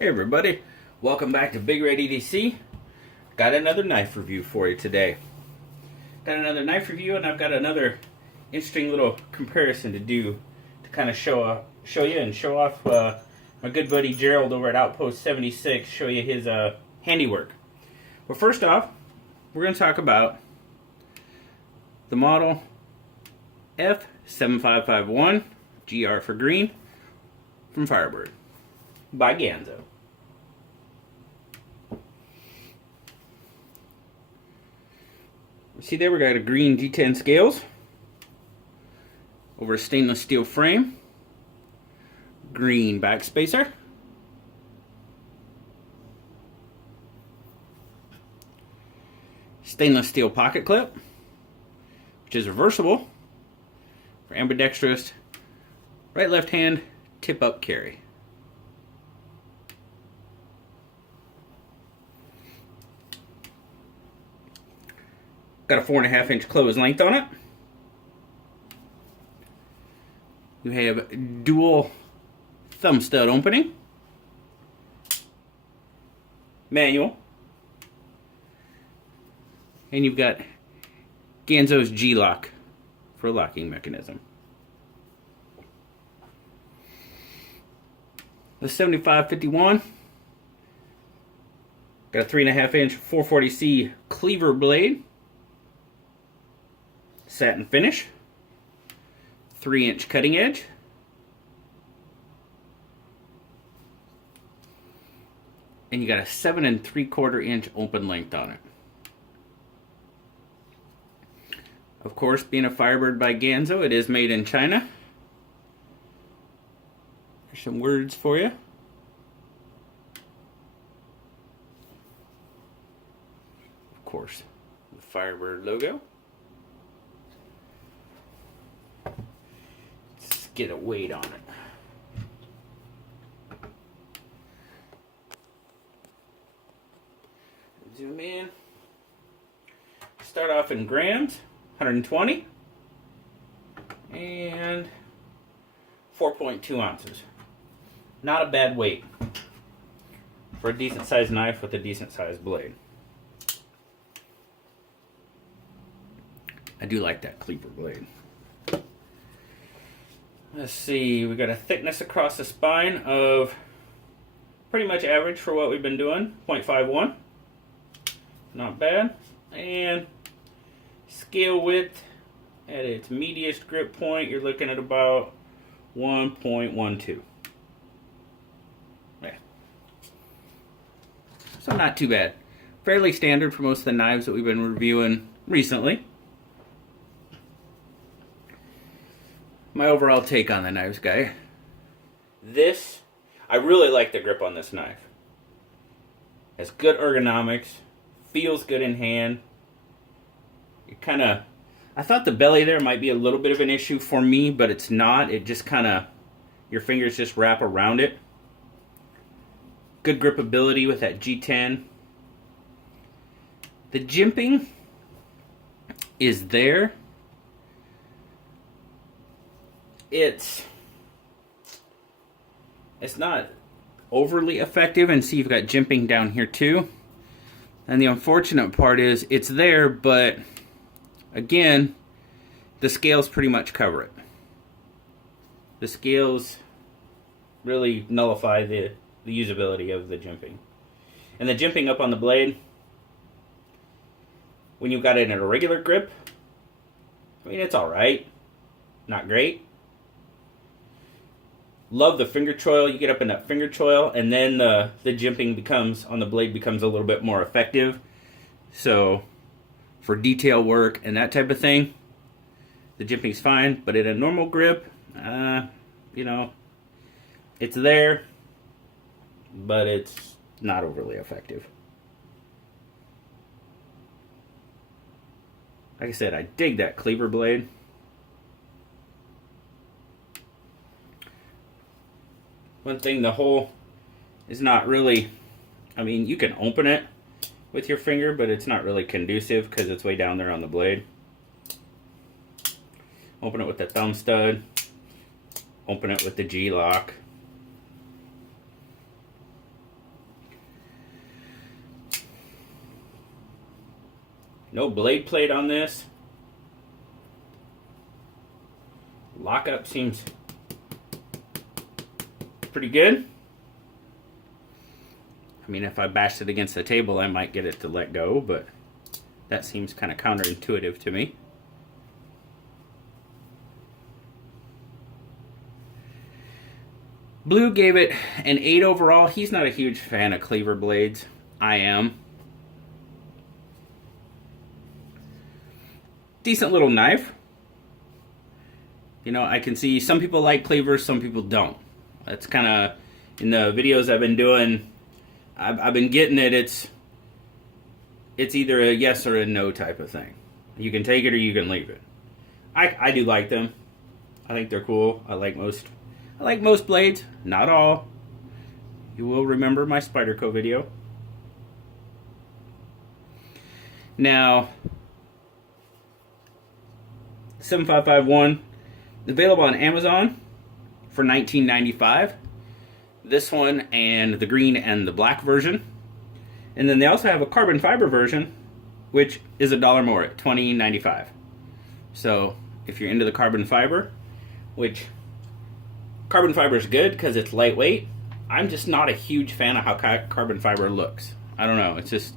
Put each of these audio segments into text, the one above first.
Hey everybody, welcome back to Big Red EDC. Got another knife review for you today. Got another knife review, and I've got another interesting little comparison to do to kind of show you and show off my good buddy Gerald over at Outpost 76, show you his handiwork. But first off, we're going to talk about the model F7551, GR for green, from Firebird by Ganzo. See there, we got a green D10 scales over a stainless steel frame, green backspacer, stainless steel pocket clip, which is reversible for ambidextrous right left hand tip up carry. Got a 4.5 inch close length on it. You have dual thumb stud opening, manual, and you've got Ganzo's G-lock for a locking mechanism. The 7551 got a 3.5 inch 440C cleaver blade, satin finish, 3-inch cutting edge, and you got a 7 3/4 inch open length on it. Of course, being a Firebird by Ganzo, it is made in China. There's some words for you. Of course, the Firebird logo. Let's get a weight on it. Zoom in. Start off in grams, 120 and 4.2 ounces. Not a bad weight for a decent sized knife with a decent sized blade. I do like that cleaver blade. Let's see, we got a thickness across the spine of pretty much average for what we've been doing, 0.51. Not bad. And scale width at its meatiest grip point, you're looking at about 1.12. Yeah. So not too bad. Fairly standard for most of the knives that we've been reviewing recently. My overall take on the knives, guy. I really like the grip on this knife. Has good ergonomics, feels good in hand. I thought the belly there might be a little bit of an issue for me, but it's not. It just your fingers just wrap around it. Good gripability with that G10. The jimping is there. It's not overly effective, and see you've got jimping down here too. And the unfortunate part is it's there, but again, the scales pretty much cover it. The scales really nullify the usability of the jimping. And the jimping up on the blade, when you've got it in a regular grip, I mean, it's alright. Not great. Love the finger choil. You get up in that finger choil, and then the jimping on the blade becomes a little bit more effective. So for detail work and that type of thing, the jimping's fine. But in a normal grip, it's there, but it's not overly effective. Like I said, I dig that cleaver blade. One thing, the hole is not really, you can open it with your finger, but it's not really conducive because it's way down there on the blade. Open it with the thumb stud. Open it with the G-lock. No blade plate on this. Lockup seems pretty good. I mean, if I bashed it against the table, I might get it to let go, but that seems kind of counterintuitive to me. Blue gave it an 8 overall. He's not a huge fan of cleaver blades. I am. Decent little knife. You know, I can see some people like cleavers, some people don't. That's kind of, in the videos I've been doing, I've been getting it. It's either a yes or a no type of thing. You can take it or you can leave it. I do like them. I think they're cool. I like most blades, not all. You will remember my Spyderco video. Now, 7551, available on Amazon for $19.95. This one and the green and the black version. And then they also have a carbon fiber version, which is $1 more at $20.95. So if you're into the carbon fiber, which carbon fiber is good because it's lightweight, I'm just not a huge fan of how carbon fiber looks. I don't know. It's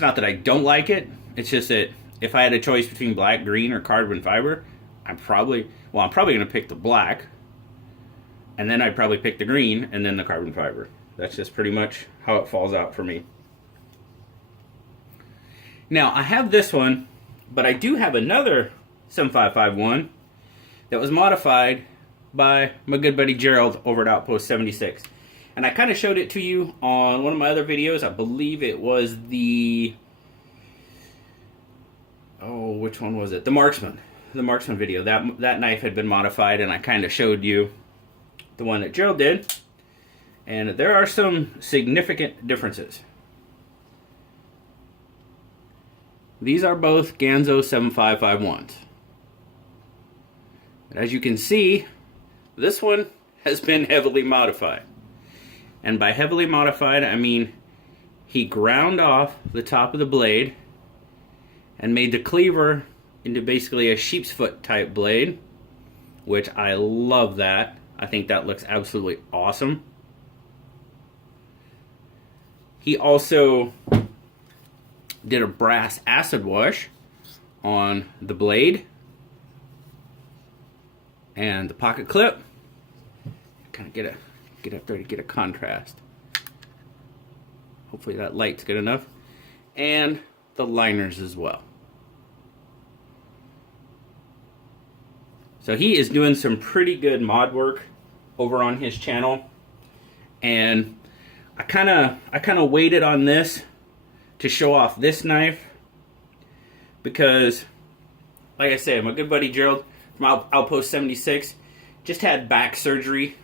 not that I don't like it. It's just that if I had a choice between black, green, or carbon fiber, I'm probably going to pick the black, and then I'd probably pick the green, and then the carbon fiber. That's just pretty much how it falls out for me. Now, I have this one, but I do have another 7551 that was modified by my good buddy Gerald over at Outpost 76. And I kind of showed it to you on one of my other videos. I believe it was the... oh, which one was it? The Marksman. The Marksman video. That knife had been modified, and I kind of showed you the one that Gerald did. And there are some significant differences. These are both Ganzo 7551s. And as you can see, this one has been heavily modified. And by heavily modified, I mean he ground off the top of the blade and made the cleaver into basically a sheep's foot type blade, which I love that. I think that looks absolutely awesome. He also did a brass acid wash on the blade and the pocket clip. Kind of get up there to get a contrast. Hopefully that light's good enough. And the liners as well. So he is doing some pretty good mod work over on his channel, and I kind of waited on this to show off this knife because, like I said, my good buddy Gerald from Outpost 76 just had back surgery,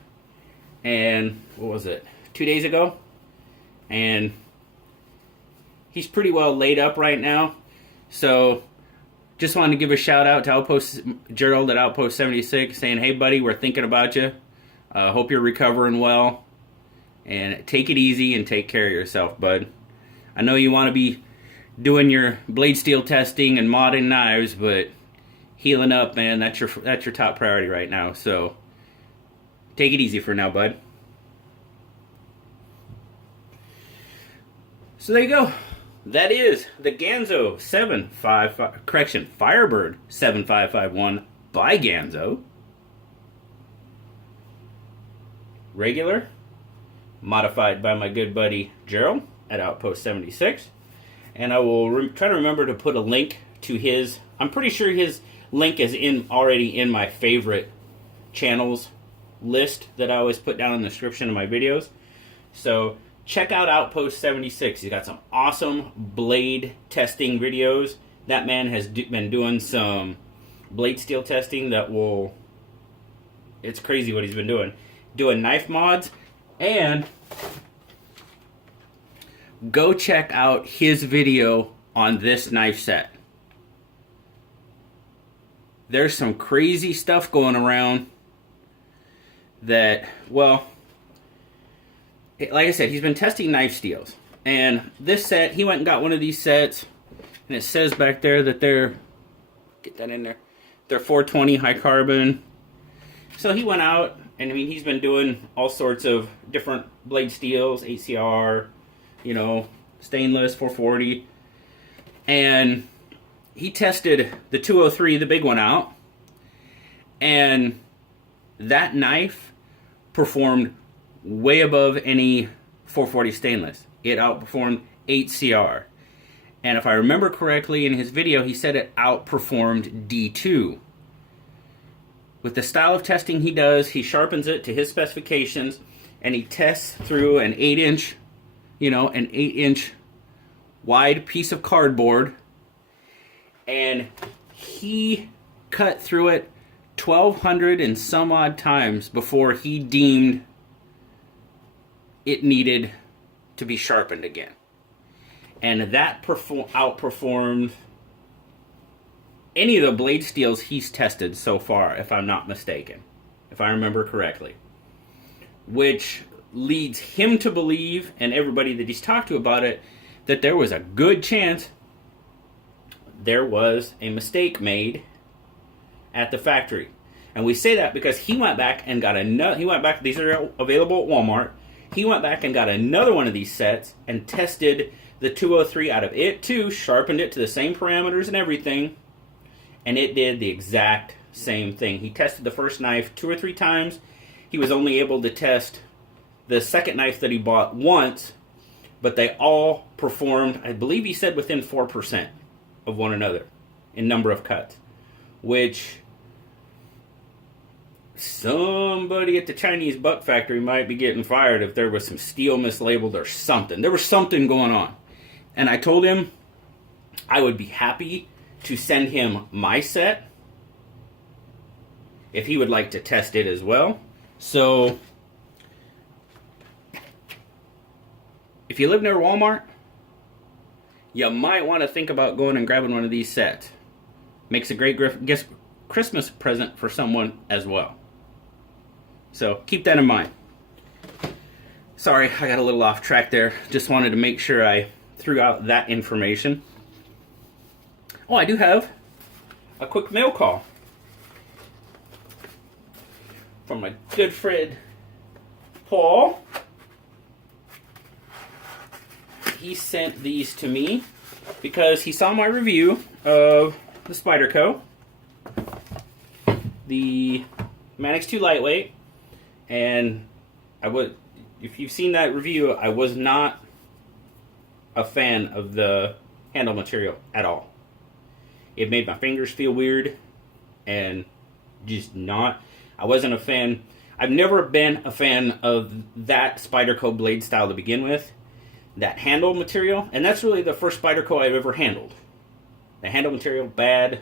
and what was it, 2 days ago, and he's pretty well laid up right now. So just wanted to give a shout out to Gerald at Outpost 76, saying, hey buddy, we're thinking about you. Hope you're recovering well, and take it easy and take care of yourself, bud. I know you want to be doing your blade steel testing and modding knives, but healing up, man, that's your top priority right now. So take it easy for now, bud. So there you go. That is the Ganzo Firebird 7551 by Ganzo. Regular, modified by my good buddy Gerald at Outpost 76. And I will try to remember to put a link to his. I'm pretty sure his link is already in my favorite channels list that I always put down in the description of my videos. So check out Outpost 76. He's got some awesome blade testing videos. That man has been doing some blade steel testing that will... it's crazy what he's been doing. Doing knife mods. And go check out his video on this knife set. There's some crazy stuff going around that, well, like I said, he's been testing knife steels. And this set, he went and got one of these sets. And it says back there that they're, get that in there, they're 420 high carbon. So he went out, and I mean, he's been doing all sorts of different blade steels, ACR, you know, stainless, 440. And he tested the 203, the big one, out. And that knife performed way above any 440 stainless. It outperformed 8CR. And if I remember correctly, in his video, he said it outperformed D2. With the style of testing he does, he sharpens it to his specifications, and he tests through an 8-inch, you know, an 8-inch wide piece of cardboard, and he cut through it 1,200 and some odd times before he deemed it needed to be sharpened again. And that outperformed any of the blade steels he's tested so far, if I'm not mistaken, if I remember correctly. Which leads him to believe, and everybody that he's talked to about it, that there was a good chance there was a mistake made at the factory. And we say that because he went back and got another, these are available at Walmart, he went back and got another one of these sets and tested the 203 out of it too, sharpened it to the same parameters and everything, and it did the exact same thing. He tested the first knife 2 or 3 times. He was only able to test the second knife that he bought once, but they all performed, I believe he said, within 4% of one another in number of cuts, which somebody at the Chinese buck factory might be getting fired if there was some steel mislabeled or something. There was something going on. And I told him I would be happy to send him my set if he would like to test it as well. So if you live near Walmart, you might want to think about going and grabbing one of these sets. Makes a great Christmas present for someone as well. So keep that in mind. Sorry, I got a little off track there. Just wanted to make sure I threw out that information. Oh, I do have a quick mail call from my good friend Paul. He sent these to me because he saw my review of the Spyderco, the Manix 2 Lightweight, and if you've seen that review, I was not a fan of the handle material at all. It made my fingers feel weird, and just not. I wasn't a fan. I've never been a fan of that Spyderco blade style to begin with. That handle material, and that's really the first Spyderco I've ever handled. The handle material, bad.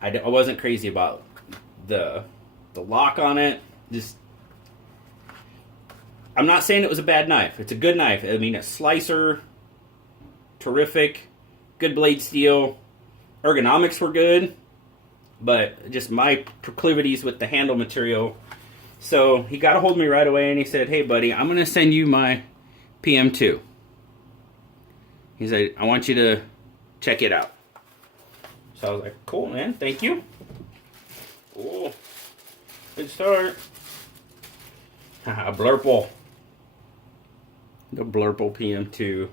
I wasn't crazy about the lock on it. Just, I'm not saying it was a bad knife. It's a good knife. I mean, a slicer, terrific, good blade steel. Ergonomics were good, but just my proclivities with the handle material. So he got a hold of me right away and he said, "Hey buddy, I'm going to send you my PM2. He said, I want you to check it out." So I was like, "Cool, man, thank you." Oh, good start. Haha, Blurple. The Blurple PM2.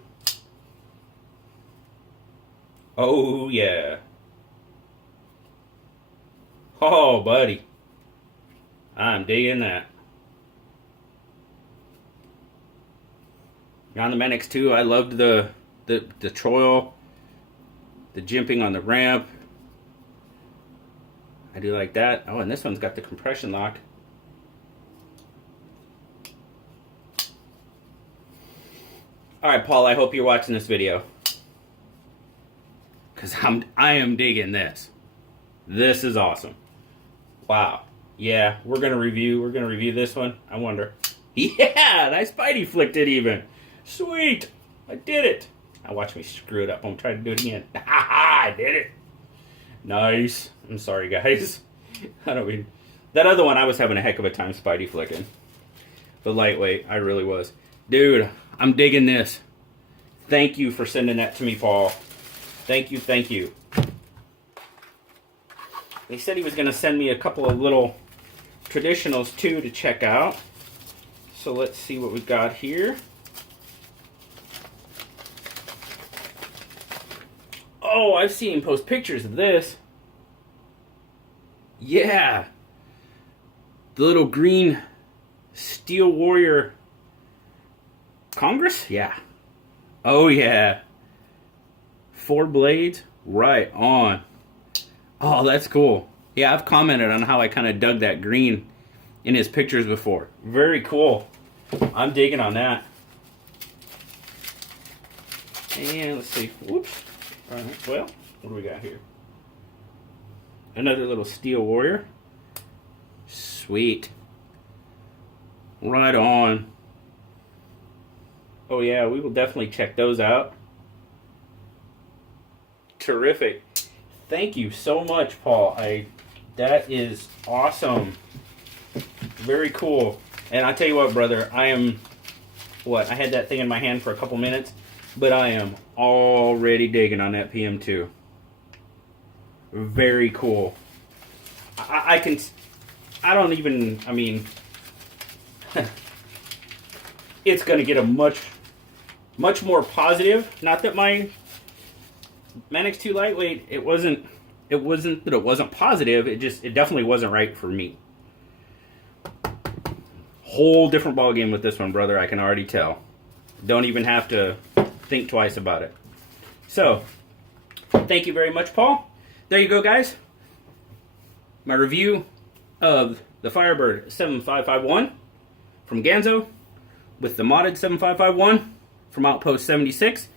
Oh, yeah. Oh, buddy. I'm digging that. On the Manix 2, I loved the troil, the jimping on the ramp. I do like that. Oh, and this one's got the compression lock. Alright, Paul, I hope you're watching this video, because I am digging this. This is awesome. Wow. Yeah, we're gonna review this one. I wonder. Yeah, nice Spidey flicked it even. Sweet. I did it. Now watch me screw it up. I'm trying to do it again. I did it. Nice. I'm sorry, guys. I don't mean that other one. I was having a heck of a time Spidey flicking. The lightweight, I really was. Dude, I'm digging this. Thank you for sending that to me, Paul. Thank you, thank you. He said he was going to send me a couple of little traditionals too to check out. So let's see what we've got here. Oh, I've seen him post pictures of this. Yeah. The little green Steel Warrior Congress? Yeah. Oh, yeah. 4 blades. Right on. Oh, that's cool. Yeah, I've commented on how I kind of dug that green in his pictures before. Very cool. I'm digging on that. And let's see. Whoops. All right. Well, what do we got here? Another little Steel Warrior. Sweet. Right on. Oh yeah, we will definitely check those out. Terrific. Thank you so much, Paul. That is awesome. Very cool. And I tell you what, brother, I had that thing in my hand for a couple minutes, but I am already digging on that PM2. Very cool. It's going to get a much more positive. Not that my Manix 2 lightweight, it wasn't that it wasn't positive, it definitely wasn't right for me. Whole different ball game with this one, brother, I can already tell. Don't even have to think twice about it. So, thank you very much, Paul. There you go, guys. My review of the Firebird 7551 from Ganzo with the modded 7551 from Outpost 76.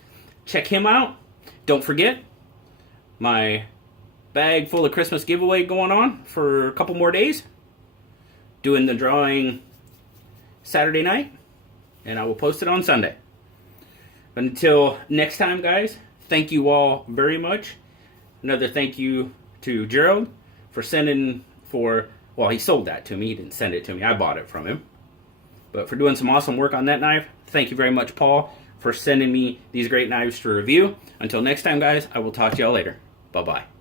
Check him out. Don't forget, my bag full of Christmas giveaway going on for a couple more days. Doing the drawing Saturday night, and I will post it on Sunday. Until next time, guys, thank you all very much. Another thank you to Gerald for well, he sold that to me. He didn't send it to me. I bought it from him. But for doing some awesome work on that knife. Thank you very much, Paul, for sending me these great knives to review. Until next time, guys, I will talk to y'all later. Bye-bye.